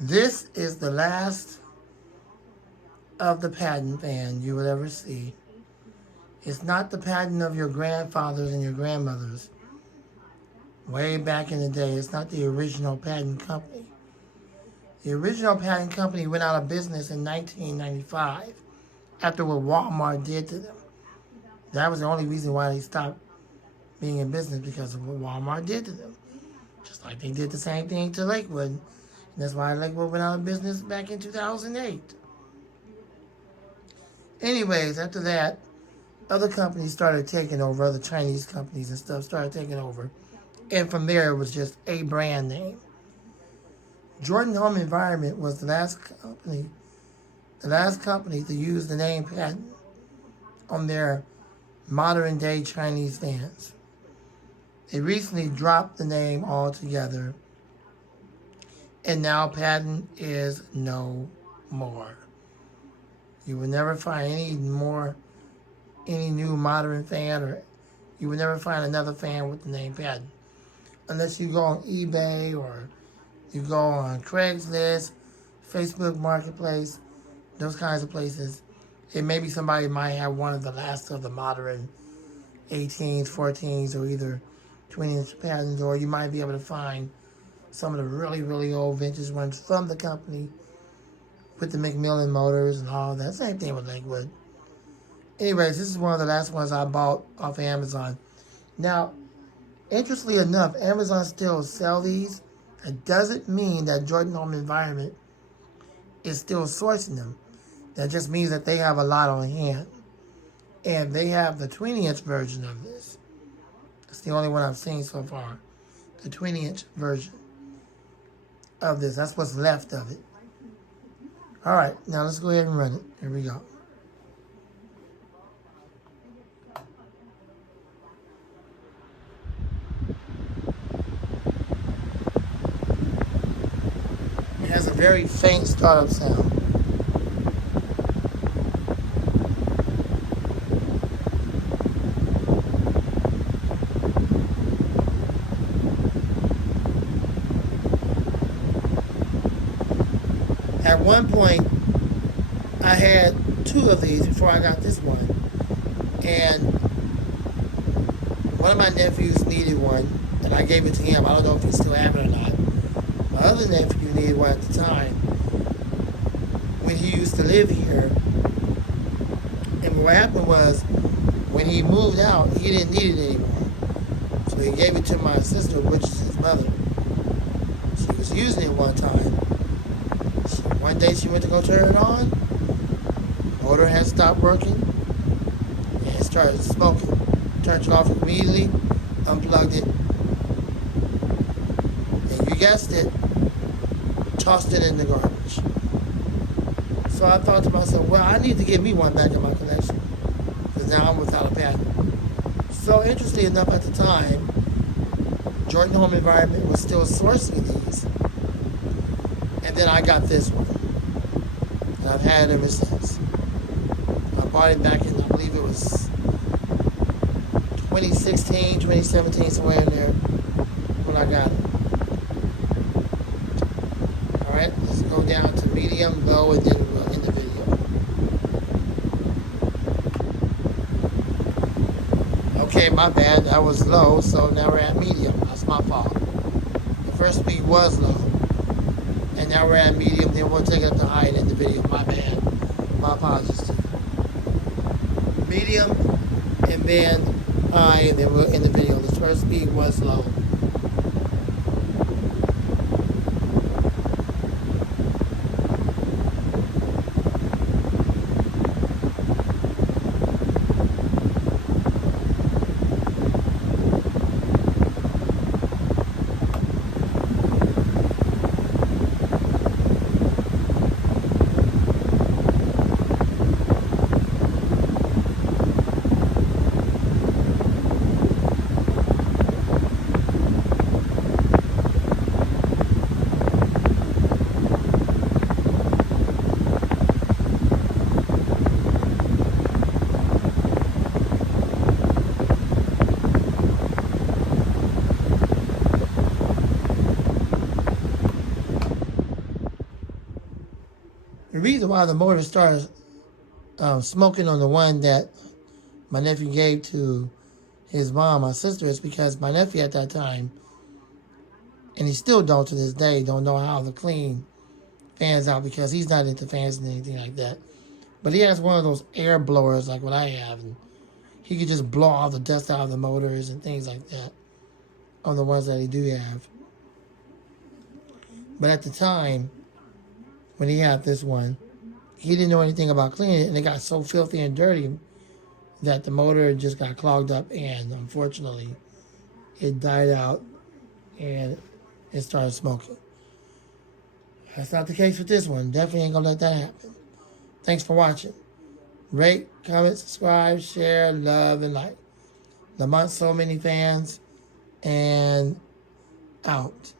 This is the last of the Patton fan you will ever see. It's not the Patton of your grandfathers and your grandmothers. Way back in the day, it's not the original Patton Company. The original Patton Company went out of business in 1995 after what Walmart did to them. That was the only reason why they stopped being in business, because of what Walmart did to them. Just like they did the same thing to Lakewood. And that's why Lakewood went out of business back in 2008. Anyways, after that, other companies started taking over, other Chinese companies and stuff started taking over. And from there, it was just a brand name. Jordan Home Environment was the last company to use the name Patton on their modern day Chinese fans. They recently dropped the name altogether, and now Patton is no more. You will never find any new modern fan, or you will never find another fan with the name Patton. Unless you go on eBay or you go on Craigslist, Facebook Marketplace, those kinds of places. And maybe somebody might have one of the last of the modern 18s, 14s, or either 20-inch Pattons, or you might be able to find some of the really, really old vintage ones from the company with the McMillan motors and all that. Same thing with Lakewood. Anyways, this is one of the last ones I bought off of Amazon. Now, interestingly enough, Amazon still sell these. It doesn't mean that Jordan Home Environment is still sourcing them. That just means that they have a lot on hand. And they have the 20-inch version of this. It's the only one I've seen so far. The 20-inch version of this. That's what's left of it. All right, now let's go ahead and run it. Here we go. It has a very faint startup sound. At one point, I had two of these before I got this one. And one of my nephews needed one, and I gave it to him. I don't know if he still have it or not. My other nephew needed one at the time when he used to live here. And what happened was, when he moved out, he didn't need it anymore. So he gave it to my sister, which is his mother. She was using it one time. One day she went to go turn it on. Motor had stopped working and started smoking. Turned it off immediately, unplugged it, and you guessed it, tossed it in the garbage. So I thought to myself, well, I need to get me one back in my collection, because now I'm without a Patton. So interestingly enough, at the time, Jordan Home Environment was still sourcing these. And then I got this one. And I've had it ever since. I bought it back in, I believe it was 2016, 2017, somewhere in there when I got it. Alright, let's go down to medium, low, and then we'll end the video. Okay, my bad. That was low, so now we're at medium. That's my fault. The first speed was low. And now we're at medium, then we'll take it up to high and end the video. My bad. My apologies to you. Medium, and then high, and then we'll end the video. The first speed was low. The reason why the motor started smoking on the one that my nephew gave to his mom, my sister, is because my nephew at that time, and he still don't to this day, don't know how to clean fans out because he's not into fans and anything like that. But he has one of those air blowers like what I have, and he could just blow all the dust out of the motors and things like that on the ones that he do have. But at the time, when he had this one, he didn't know anything about cleaning it, and it got so filthy and dirty that the motor just got clogged up, and unfortunately, it died out and it started smoking. That's not the case with this one. Definitely ain't gonna let that happen. Thanks for watching. Rate, comment, subscribe, share, love, and like. Lamont So Many Fans, and out.